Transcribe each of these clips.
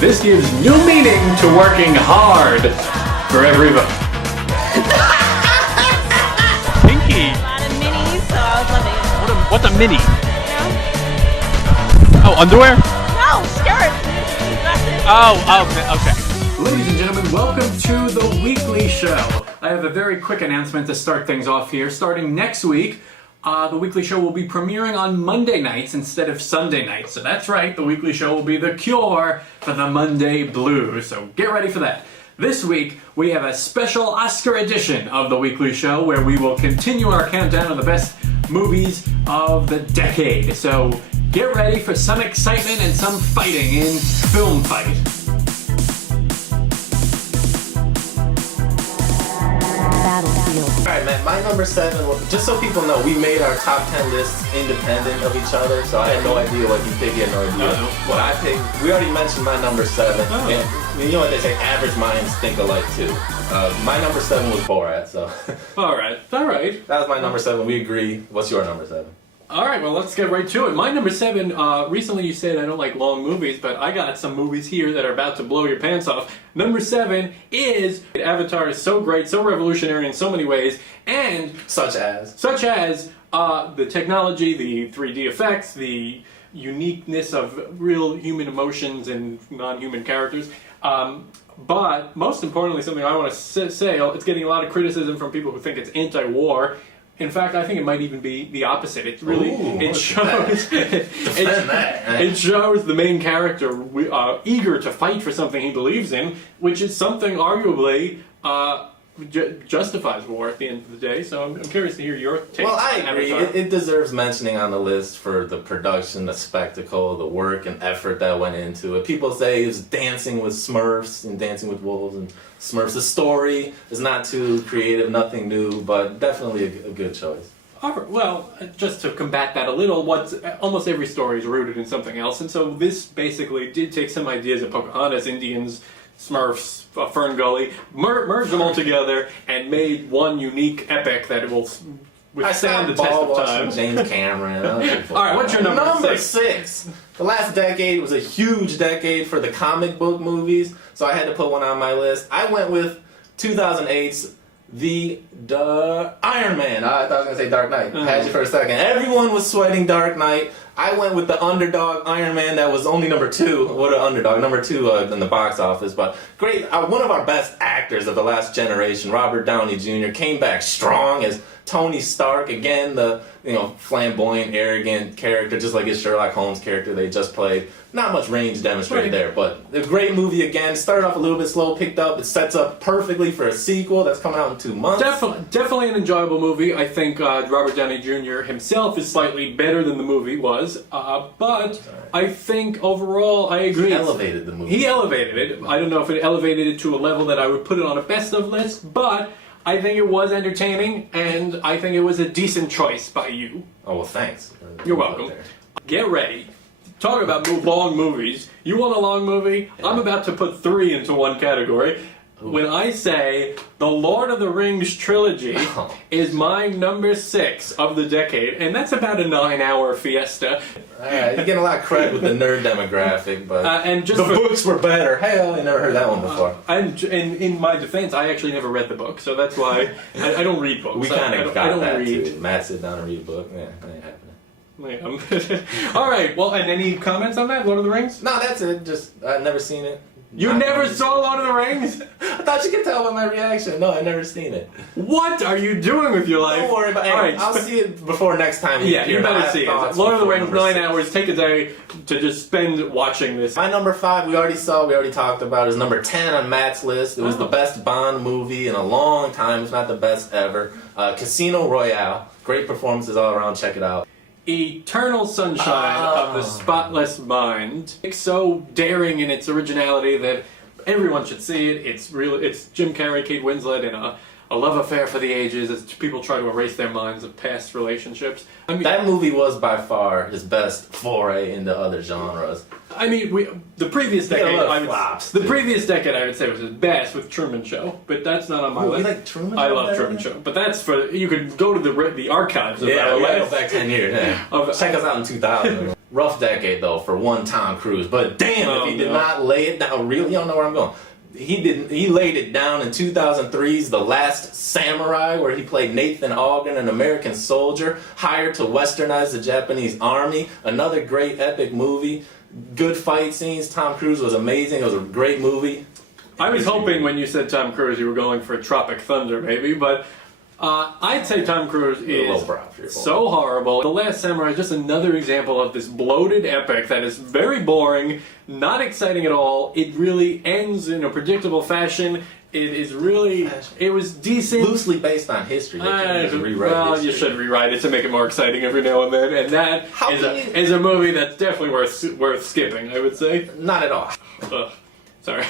This gives new meaning to working hard for every vote. Pinky! A lot of minis, so I was loving it. What's a mini? No, Oh, underwear? no, skirt. Dresses. Oh, okay. Ladies and gentlemen, welcome to The Weekly Show. I have a very quick announcement to start things off here. Starting next week, The Weekly Show will be premiering on Monday nights instead of Sunday nights. So that's right, The Weekly Show will be the cure for the Monday blues. So get ready for that. This week, we have a special Oscar edition of The Weekly Show where we will continue our countdown of the best movies of the decade. So get ready for some excitement and some fighting in Film Fight. Alright man, my number 7, just so people know, we made our top 10 lists independent of each other, so I had no idea what you picked, you had no idea what I picked. We already mentioned my number 7, and you know what they say, average minds think alike too. My number 7 was Borat, so. Alright. That was my number 7, we agree. What's your number 7? Alright, well let's get right to it. My number 7, recently you said I don't like long movies, but I got some movies here that are about to blow your pants off. Number 7 is Avatar is so great, so revolutionary in so many ways, and Such as the technology, the 3D effects, the uniqueness of real human emotions and non-human characters. But most importantly, something I want to say, it's getting a lot of criticism from people who think it's anti-war. In fact, I think it might even be the opposite. It really it shows it shows the main character eager to fight for something he believes in, which is something arguably justifies war at the end of the day. So I'm curious to hear your take. Well, I on agree. Avatar. It deserves mentioning on the list for the production, the spectacle, the work and effort that went into it. People say it's Dancing with Smurfs and Dancing with Wolves and Smurfs. The story is not too creative, nothing new, but definitely a good choice. Well, just to combat that a little, almost every story is rooted in something else, and so this basically did take some ideas of Pocahontas, Indians, Smurfs, Fern Gully, merged them all together, and made one unique epic that will withstand the test of time. James Cameron. Alright, what's your number 6? The last decade was a huge decade for the comic book movies, so I had to put one on my list. I went with 2008's The Iron Man. I thought I was going to say Dark Knight. Had you for a second. Everyone was sweating Dark Knight. I went with the underdog Iron Man that was only number 2. What an underdog. Number 2 in the box office. But great. One of our best actors of the last generation, Robert Downey Jr., came back strong as Tony Stark. Again, the flamboyant, arrogant character, just like his Sherlock Holmes character they just played. Not much range demonstrated there, but a great movie again. Started off a little bit slow, picked up. It sets up perfectly for a sequel that's coming out in 2 months. Definitely an enjoyable movie. I think Robert Downey Jr. himself is slightly better than the movie was, but I think overall I agree. He elevated the movie. He elevated it. I don't know if it elevated it to a level that I would put it on a best of list, but I think it was entertaining, and I think it was a decent choice by you. Oh, well, thanks. You're welcome. Get ready. Talk about long movies. You want a long movie? Yeah. I'm about to put 3 into one category. Ooh. When I say the Lord of the Rings trilogy is my number 6 of the decade, and that's about a 9-hour fiesta. You're getting a lot of credit with the nerd demographic, but and just the books were better. Hell, I never heard that one before. And in my defense, I actually never read the book, so that's why I don't read books. We kind of got that read. too. Matt sit down and read a book. Yeah, that ain't happening. All right. Well, and any comments on that, Lord of the Rings? No, that's it. Just I've never seen it. You never saw Lord of the Rings? I thought you could tell by my reaction. No, I've never seen it. What are you doing with your life? Don't worry about it. Right, I'll see it before next time. Yeah, you better see it. Lord of the Rings, 9 hours. Take a day to just spend watching this. My number 5, we already talked about, is number 10 on Matt's list. It was the best Bond movie in a long time. It's not the best ever. Casino Royale. Great performances all around. Check it out. Eternal Sunshine of the Spotless Mind. It's so daring in its originality that everyone should see it. It's Jim Carrey, Kate Winslet, and a love affair for the ages as people try to erase their minds of past relationships. I mean, that movie was by far his best foray into other genres. I mean, the previous decade, I would say was his best with Truman Show, but that's not on my list. You like Truman Show? I love Truman Show, but that's for you could go to the archives of we our go list. back 10 years. Yeah. Check us out in 2000. Rough decade though for one Tom Cruise, but damn Oh, if he did no. not lay it down. Really, y'all know where I'm going. He didn't. He laid it down in 2003's The Last Samurai, where he played Nathan Ogden, an American soldier hired to westernize the Japanese army. Another great epic movie. Good fight scenes. Tom Cruise was amazing. It was a great movie. I was hoping when you said Tom Cruise you were going for Tropic Thunder, maybe, but I'd say Tom Cruise low is brow for your boy. so horrible. The Last Samurai is just another example of this bloated epic that is very boring, not exciting at all. It really ends in a predictable fashion. It is really, it was decent. Loosely based on history. They can't just rewrite well, history. you should rewrite it to make it more exciting every now and then, and that How is can a, you- is a movie that's definitely worth skipping, I would say. Not at all. Ugh, sorry.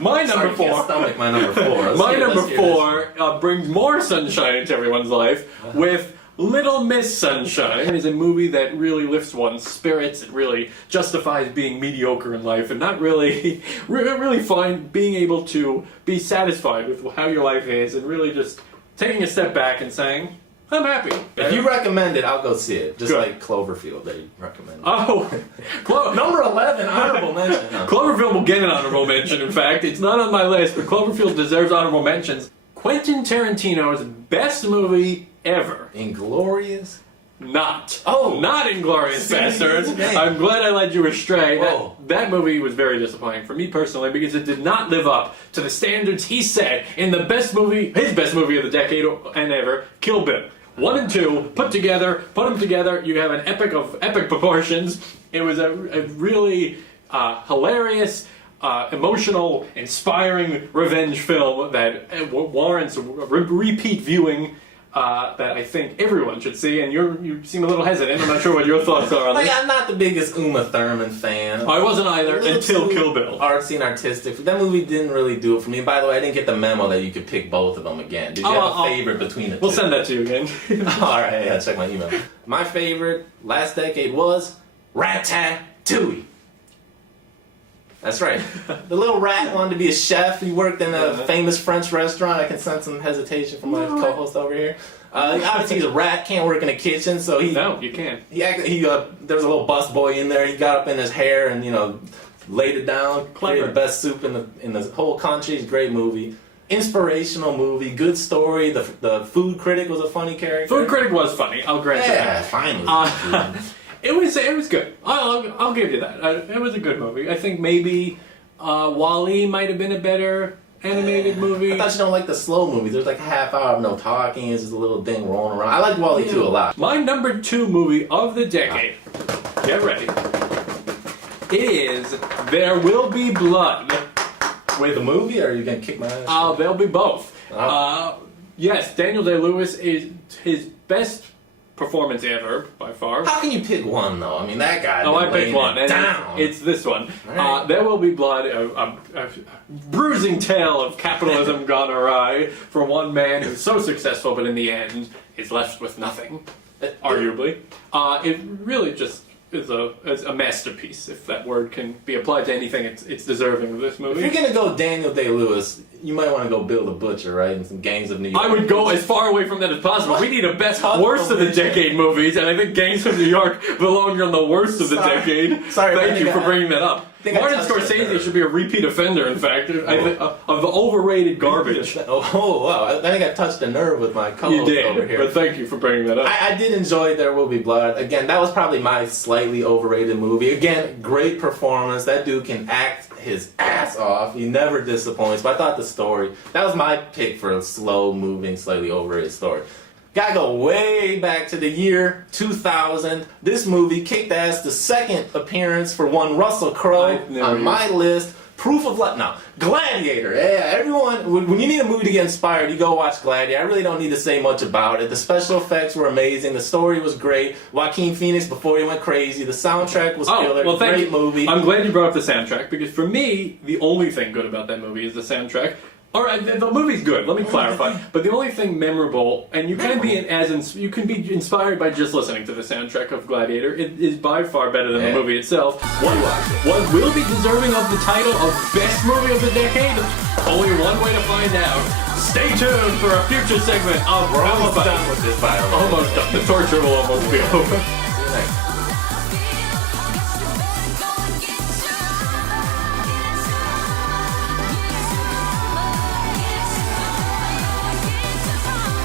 My number Sorry, I can't four. stomach my number 4. Let's My hear- number let's hear this. 4 brings more sunshine into everyone's life with Little Miss Sunshine. It is a movie that really lifts one's spirits. It really justifies being mediocre in life and not really, really find being able to be satisfied with how your life is and really just taking a step back and saying, I'm happy. If you recommend it, I'll go see it. Just Good. like Cloverfield, they recommend. Oh, Number 11, honorable mention. No. Cloverfield will get an honorable mention, in fact. It's not on my list, but Cloverfield deserves honorable mentions. Quentin Tarantino's best movie ever. Inglorious. Not. Oh. Not Inglourious See, Bastards. dang. I'm glad I led you astray. Whoa. That movie was very disappointing for me personally because it did not live up to the standards he set in the best movie, his best movie of the decade and ever, Kill Bill. 1 and 2, put them together, you have an epic of epic proportions. It was a really hilarious, emotional, inspiring revenge film that warrants repeat viewing. That I think everyone should see, and you seem a little hesitant. I'm not sure what your thoughts are on Like, this. I'm not the biggest Uma Thurman fan. I wasn't either A little until too Kill Bill. Artsy and artistic. That movie didn't really do it for me. By the way, I didn't get the memo that you could pick both of them again. Did you have a favorite between the two? We'll send that to you again. Alright, yeah, check my email. My favorite last decade was Ratatouille. That's right. The little rat wanted to be a chef. He worked in a famous French restaurant. I can sense some hesitation from my co-host over here. Obviously, he's a rat, can't work in a kitchen, so he No, you can't. there was a little bus boy in there. He got up in his hair and laid it down. Clever. Created the best soup in the whole country. It's a great movie. Inspirational movie, good story. The food critic was a funny character. Food Critic was funny. I'll grant you Yeah, that. finally. It was good. I'll give you that. It was a good movie. I think maybe WALL-E might have been a better animated movie. I thought you don't like the slow movies. There's like a half hour of no talking. It's just a little thing rolling around. I like WALL-E 2 a lot. My number 2 movie of the decade, get ready, is There Will Be Blood. With the movie, or are you gonna kick my ass? They'll be both. Oh. Yes, Daniel Day-Lewis is his best performance ever, by far. How can you pick one though? I mean, that guy. Oh, I been picked laying one, it and down. it's this one. Alright. There Will Be Blood, a bruising tale of capitalism gone awry for one man who's so successful, but in the end is left with nothing, arguably. It really just is a masterpiece, if that word can be applied to anything. It's deserving of this If movie. you're gonna go Daniel Day-Lewis, you might want to go Bill the Butcher, right? And some Gangs of New York. I would go as far away from that as possible. We need a best Tough worst of the omission. decade movies, and I think Gangs of New York belong on the worst of the Sorry. decade. Sorry, I Thank you think for I- bringing that up. think I Martin touched a Scorsese nerve. should be a repeat offender, in fact, of the overrated garbage. Oh wow! I think I touched a nerve with my You co-host over did, here. but thank you for bringing that up. I did enjoy There Will Be Blood. Again, that was probably my slightly overrated movie. Again, great performance. That dude can act his ass off. He never disappoints. But I thought the story, that was my pick for a slow-moving, slightly overrated story. Gotta go way back to the year 2000. This movie kicked ass. The second appearance for one Russell Crowe I never on used- my list. Proof of life. No, Gladiator. Yeah, everyone. When you need a movie to get inspired, you go watch Gladiator. I really don't need to say much about it. The special effects were amazing. The story was great. Joaquin Phoenix before he went crazy. The soundtrack was killer. well, thank great you. movie. I'm glad you brought up the soundtrack because for me, the only thing good about that movie is the soundtrack. All right, the movie's good. Let me clarify. But the only thing memorable, and you can be you can be inspired by just listening to the soundtrack of Gladiator. It is by far better than Yeah. the movie itself. What do I What will be deserving of the title of best movie of the decade? Only one way to find out. Stay tuned for a future segment of We're almost Almost done with this, by the way. Almost done. The torture will almost be over. See you next.